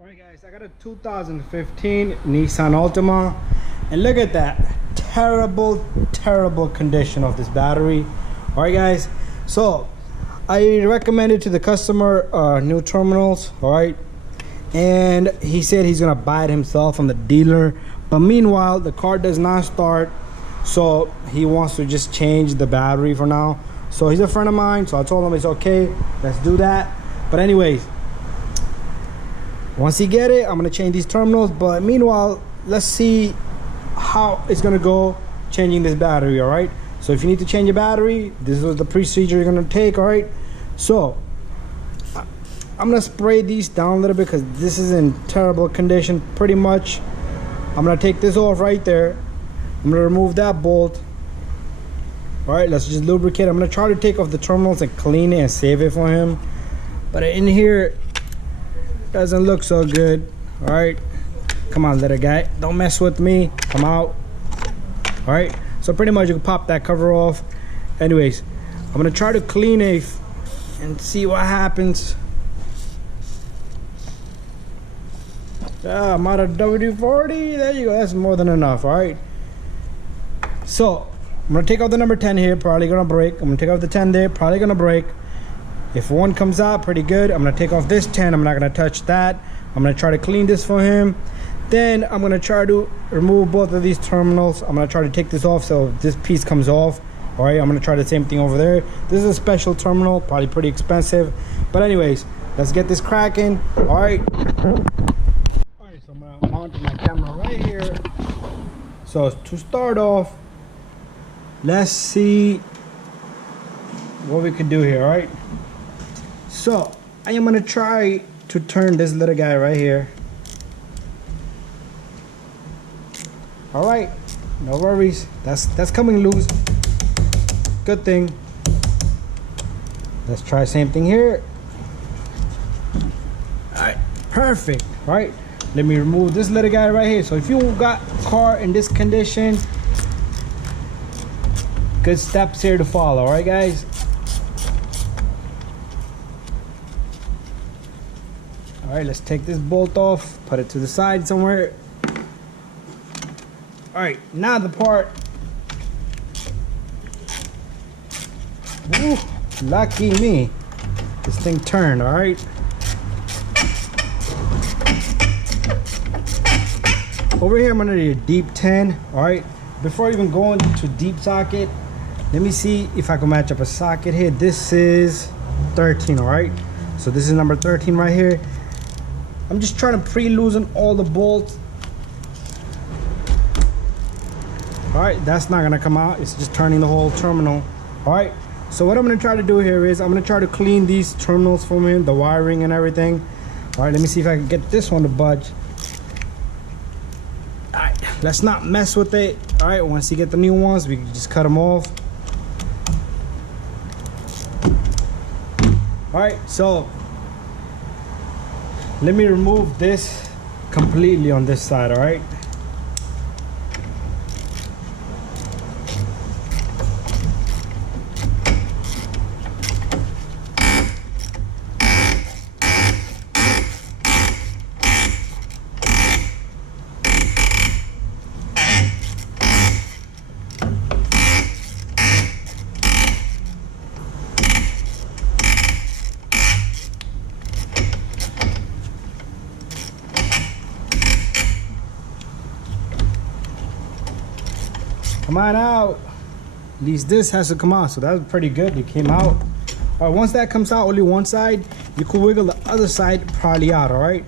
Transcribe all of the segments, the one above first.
Alright guys, I got a 2015 Nissan Altima, and look at that terrible condition of this battery. Alright guys, so I recommended to the customer new terminals, alright, and he said he's gonna buy it himself from the dealer, but meanwhile the car does not start, so he wants to just change the battery for now. So he's a friend of mine, so I told him it's okay, let's do that. But anyways, once he get it, I'm gonna change these terminals, but meanwhile let's see how it's gonna go changing this battery. All right, so if you need to change a battery, this is the procedure you're gonna take. All right, so I'm gonna spray these down a little bit because this is in terrible condition pretty much. I'm gonna take this off right there. I'm gonna remove that bolt. All right, let's just lubricate. I'm gonna try to take off the terminals and clean it and save it for him, but in here doesn't look so good. All right, come on little guy, don't mess with me, come out. All right, so pretty much you can pop that cover off. Anyways, I'm gonna try to clean it and see what happens. I'm out of WD-40. There you go, that's more than enough. All right, so I'm gonna take out the number 10 here, probably gonna break. I'm gonna take out the 10 there, probably gonna break. If one comes out pretty good, I'm gonna take off this 10. I'm not gonna touch that. I'm gonna try to clean this for him. Then I'm gonna try to remove both of these terminals. I'm gonna try to take this off so this piece comes off. All right, I'm gonna try the same thing over there. This is a special terminal, probably pretty expensive. But anyways, let's get this cracking. All right. All right, so I'm gonna mount my camera right here. So to start off, let's see what we can do here. All right. So I am gonna try to turn this little guy right here. All right, no worries, that's coming loose. Good thing. Let's try same thing here. All right, perfect. All right, let me remove this little guy right here. So if you got a car in this condition, good steps here to follow. All right guys. All right, let's take this bolt off, put it to the side somewhere. All right, now the part. Ooh, lucky me. This thing turned, all right. Over here, I'm gonna do a deep 10, all right. Before even going to deep socket, let me see if I can match up a socket here. This is 13, all right. So this is number 13 right here. I'm just trying to pre-loosen all the bolts. All right, that's not gonna come out. It's just turning the whole terminal. All right, so what I'm gonna try to do here is I'm gonna try to clean these terminals for me, the wiring and everything. All right, let me see if I can get this one to budge. All right, let's not mess with it. All right, once you get the new ones, we can just cut them off. All right, so let me remove this completely on this side. All right. Come on out. At least this has to come out. So that was pretty good. It came out. All right, once that comes out, only one side, you can wiggle the other side probably out. All right.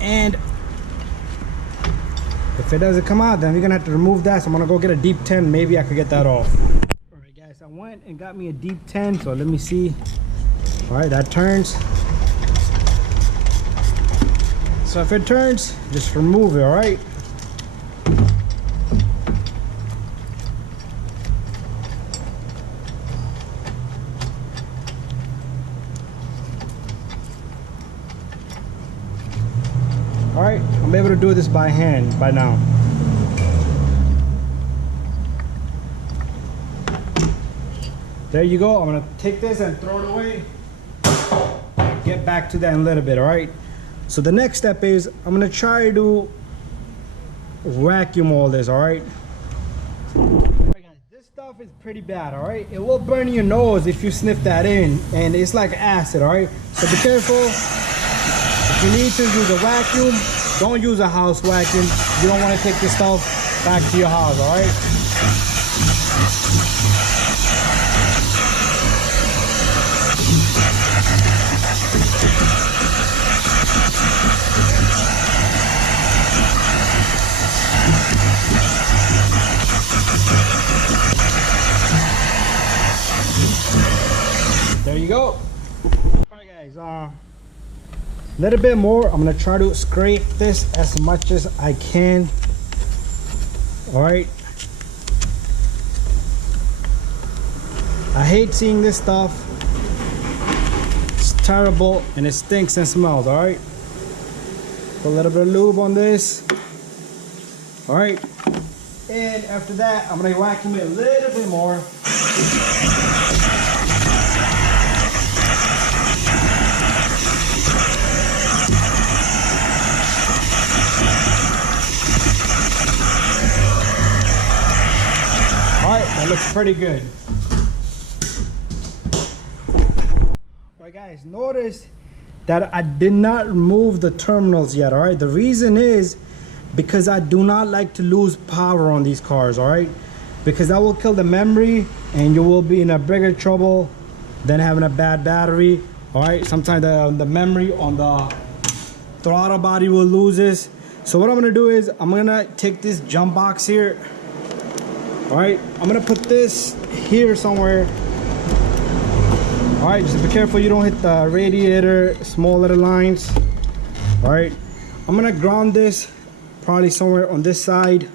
And if it doesn't come out, then we're gonna have to remove that. So I'm gonna go get a deep 10. Maybe I could get that off. All right, guys. I went and got me a deep 10. So let me see. All right, that turns. So if it turns, just remove it. All right. All right, I'm able to do this by hand by now. There you go. I'm gonna take this and throw it away. Get back to that in a little bit, all right? So the next step is I'm gonna try to vacuum all this, all right? Alright guys, this stuff is pretty bad, all right? It will burn your nose if you sniff that in, and it's like acid, all right? So be careful. If you need to use a vacuum, don't use a house vacuum. You don't want to take this stuff back to your house, all right? There you go. Alright guys, a little bit more. I'm gonna try to scrape this as much as I can. Alright. I hate seeing this stuff. It's terrible and it stinks and smells, alright? Put a little bit of lube on this. Alright. And after that, I'm gonna vacuum it a little bit more. Alright, that looks pretty good. Alright guys, notice that I did not remove the terminals yet, alright? The reason is because I do not like to lose power on these cars, alright? Because that will kill the memory and you will be in a bigger trouble than having a bad battery, alright? Sometimes the memory on the throttle body will lose this. So what I'm gonna do is I'm gonna take this jump box here. Alright, I'm gonna put this here somewhere. Alright, just be careful you don't hit the radiator, small little lines. Alright, I'm gonna ground this probably somewhere on this side.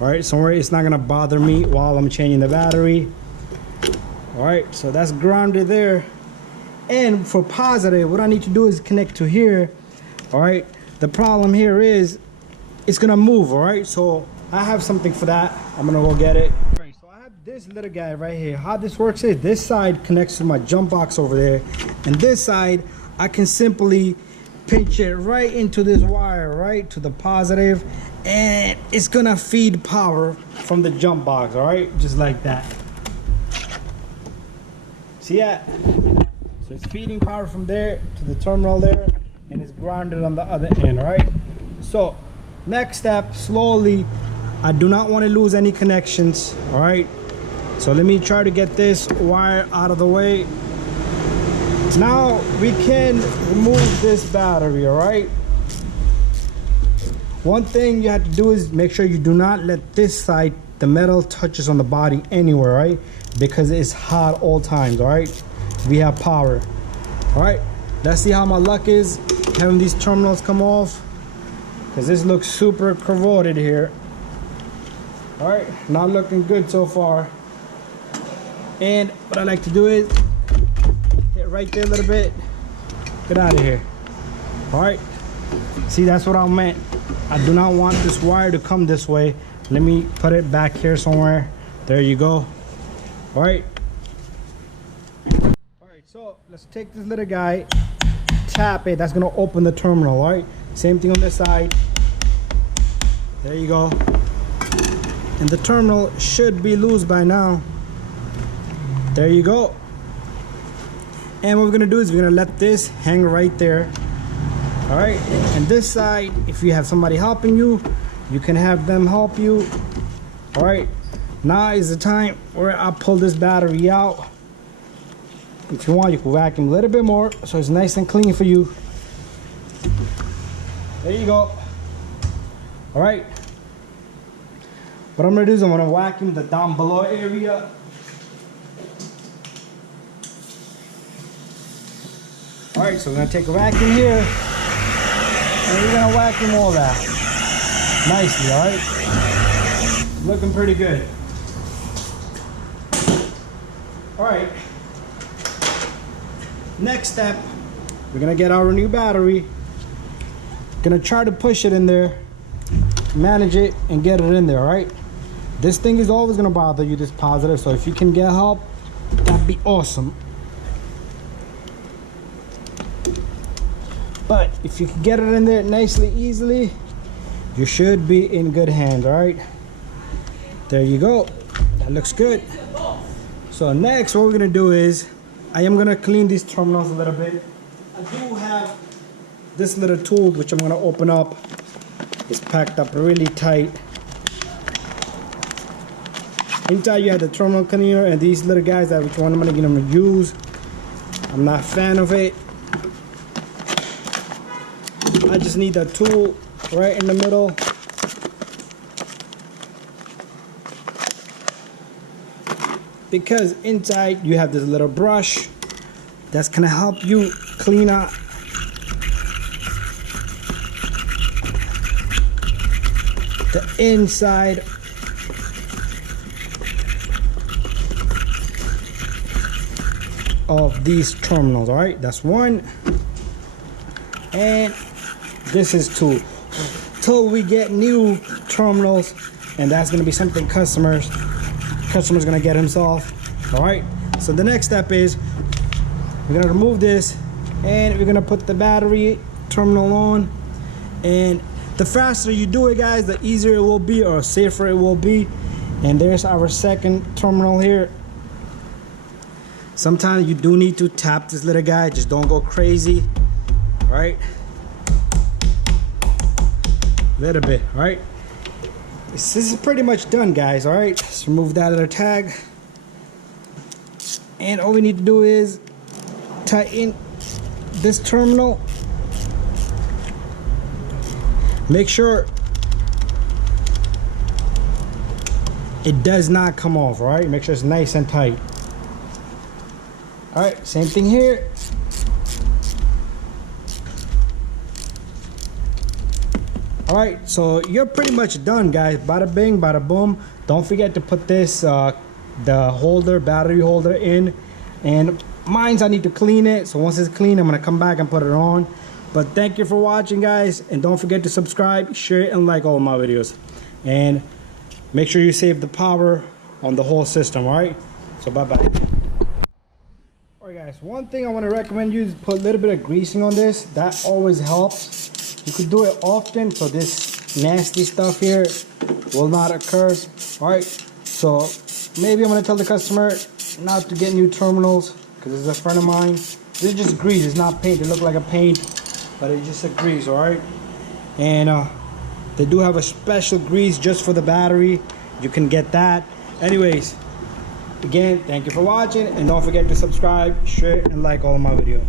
Alright, somewhere it's not gonna bother me while I'm changing the battery. Alright, so that's grounded there. And for positive, what I need to do is connect to here. Alright, the problem here is it's gonna move, alright? So I have something for that. I'm gonna go get it. Alright, so I have this little guy right here. How this works is this side connects to my jump box over there, and this side I can simply pinch it right into this wire, right to the positive, and it's gonna feed power from the jump box, all right, just like that. See that? So it's feeding power from there to the terminal there, and it's grounded on the other end, all right? So next step, slowly, I do not want to lose any connections, all right? So let me try to get this wire out of the way. Now we can remove this battery, all right? One thing you have to do is make sure you do not let this side, the metal touches on the body anywhere, right? Because it's hot all times, all right? We have power. All right, let's see how my luck is having these terminals come off, because this looks super corroded here. All right, not looking good so far. And what I like to do is hit right there a little bit. Get out of here. All right, see, that's what I meant. I do not want this wire to come this way. Let me put it back here somewhere. There you go. All right. All right, so let's take this little guy, tap it. That's gonna open the terminal, all right? Same thing on this side. There you go. And the terminal should be loose by now. There you go. And what we're gonna do is we're gonna let this hang right there. All right, and this side, if you have somebody helping you, you can have them help you. All right, now is the time where I pull this battery out. If you want, you can vacuum a little bit more so it's nice and clean for you. There you go. All right, what I'm gonna do is I'm gonna vacuum the down below area. All right, so we're gonna take a vacuum here, and we're gonna vacuum all that nicely, all right? Looking pretty good. All right, next step, we're gonna get our new battery. Gonna try to push it in there, manage it, and get it in there, all right? This thing is always gonna bother you, this positive, so if you can get help, that'd be awesome. But if you can get it in there nicely, easily, you should be in good hands. All right, there you go. That looks good. So next, what we're gonna do is, I am gonna clean these terminals a little bit. I do have this little tool which I'm gonna open up. It's packed up really tight. Inside you have the terminal cleaner and these little guys, that which one I'm gonna get them to use. I'm not a fan of it. I just need that tool right in the middle. Because inside you have this little brush that's gonna help you clean up the inside of these terminals. All right, that's one, and this is two, till we get new terminals, and that's going to be something customer's going to get himself. All right, so the next step is we're going to remove this and we're going to put the battery terminal on, and the faster you do it, guys, the easier it will be, or safer it will be. And there's our second terminal here. Sometimes you do need to tap this little guy, just don't go crazy. All right, a little bit. All right, this is pretty much done, guys. All right, let's remove that other tag, and all we need to do is tighten this terminal. Make sure it does not come off. All right, make sure it's nice and tight. All right, same thing here. All right, so you're pretty much done, guys. Bada bing, bada boom. Don't forget to put this the holder, battery holder in, and mine's, I need to clean it. So once it's clean, I'm gonna come back and put it on. But thank you for watching, guys, and don't forget to subscribe, share, and like all my videos, and make sure you save the power on the whole system. All right, so bye bye. All right, guys, one thing I want to recommend you is put a little bit of greasing on this. That always helps. You could do it often so this nasty stuff here will not occur. All right, so maybe I'm going to tell the customer not to get new terminals, because this is a friend of mine. This is just grease, it's not paint. It looks like a paint, but it's just a grease. All right, and they do have a special grease just for the battery. You can get that. Anyways, again, thank you for watching, and don't forget to subscribe, share, and like all of my videos.